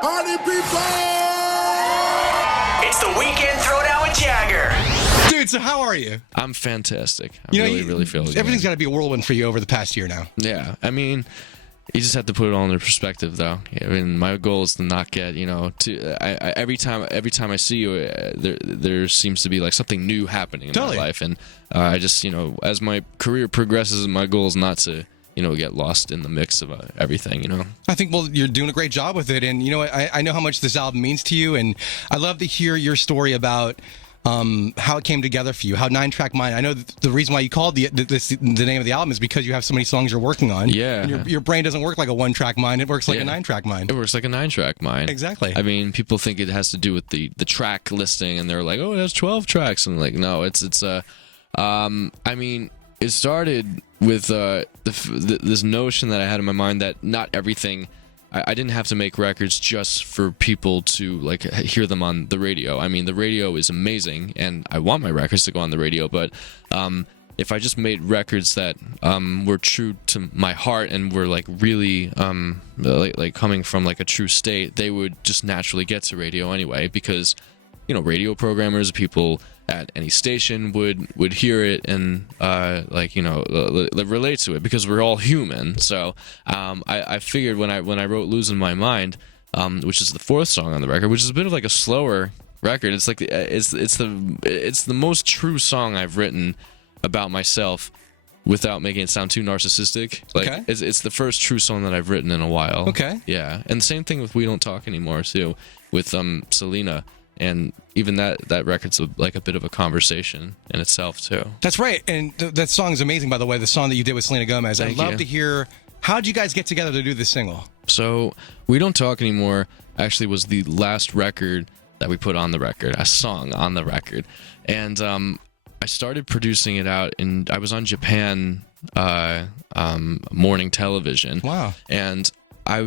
Party people! It's the weekend Throwdown with Jagger. Dude, so how are you? I'm fantastic. I You know, really feel good. Everything's got to be a whirlwind for you over the past year now. Yeah, I mean, you just have to put it all into perspective, though. I mean, my goal is to not get, every time I see you, there seems to be like something new happening in my life, and I just, as my career progresses, my goal is not to, get lost in the mix of everything, I think, well, you're doing a great job with it, and I know how much this album means to you, and I'd love to hear your story about how it came together for you, how 9-Track Mind. I know the reason why you called the name of the album is because you have so many songs you're working on. Yeah. And your brain doesn't work like a 1-track mind. It works like a 9-track mind. It works like a 9-track mind. Exactly. I mean, people think it has to do with the track listing, and they're like, oh, it has 12 tracks. And like, no, I mean, it started with this notion that I had in my mind that not everything... I didn't have to make records just for people to like hear them on the radio. I mean, the radio is amazing, and I want my records to go on the radio. But if I just made records that were true to my heart and were like really like coming from like a true state, they would just naturally get to radio anyway. Because radio programmers, people at any station would hear it and relate to it because we're all human. So I figured when I wrote "Losing My Mind," which is the 4th song on the record, which is a bit of like a slower record. It's like it's the most true song I've written about myself without making it sound too narcissistic. Like it's the first true song that I've written in a while. Okay. Yeah, and the same thing with "We Don't Talk Anymore" too, with Selena. And even that record's like a bit of a conversation in itself, too. That's right. And that song is amazing, by the way, the song that you did with Selena Gomez. I'd love to hear, how'd you guys get together to do this single? So, We Don't Talk Anymore actually was the last record that we put on the record, a song on the record. And I started producing it out, and I was on Japan morning television. Wow. And I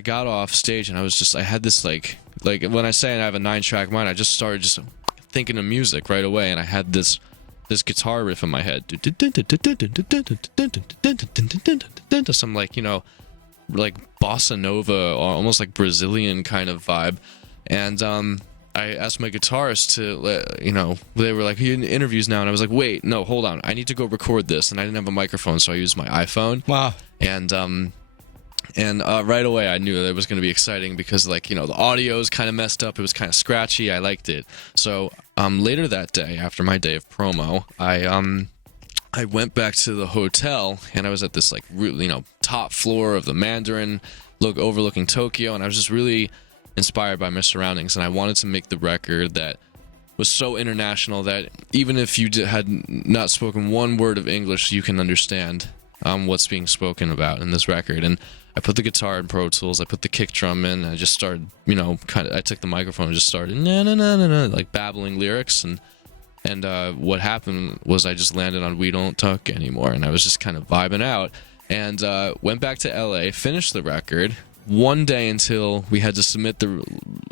got off stage, and I had this like when I say I have a 9-track mind, I just started just thinking of music right away, and I had this guitar riff in my head, some like bossa nova or almost like Brazilian kind of vibe, and I asked my guitarist to they were like, "You in interviews now," and I was like, "Wait, no, hold on, I need to go record this," and I didn't have a microphone, so I used my iPhone. Wow. And right away I knew that it was going to be exciting because the audio is kind of messed up. It was kind of scratchy. I liked it. So later that day, after my day of promo, I went back to the hotel, and I was at this top floor of the Mandarin, overlooking Tokyo, and I was just really inspired by my surroundings, and I wanted to make the record that was so international that even if you had not spoken one word of English, you can understand what's being spoken about in this record. And I put the guitar in Pro Tools, I put the kick drum in, and I just started, I took the microphone and just started like babbling lyrics, and what happened was I just landed on "We Don't Talk Anymore," and I was just kind of vibing out, and went back to LA, finished the record. One day until we had to submit the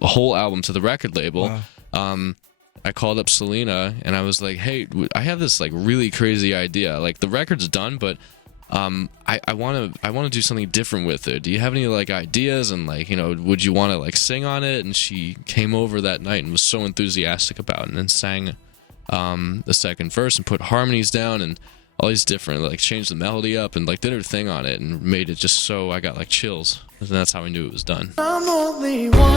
whole album to the record label, I called up Selena, and I was like, "Hey, I have this really crazy idea. Like, the record's done, but I want to do something different with it. Do you have any ideas, and would you want to sing on it?" And she came over that night and was so enthusiastic about it, and then sang the second verse and put harmonies down and all these different changed the melody up and did her thing on it and made it just so I got chills, and that's how I knew it was done. I'm only one.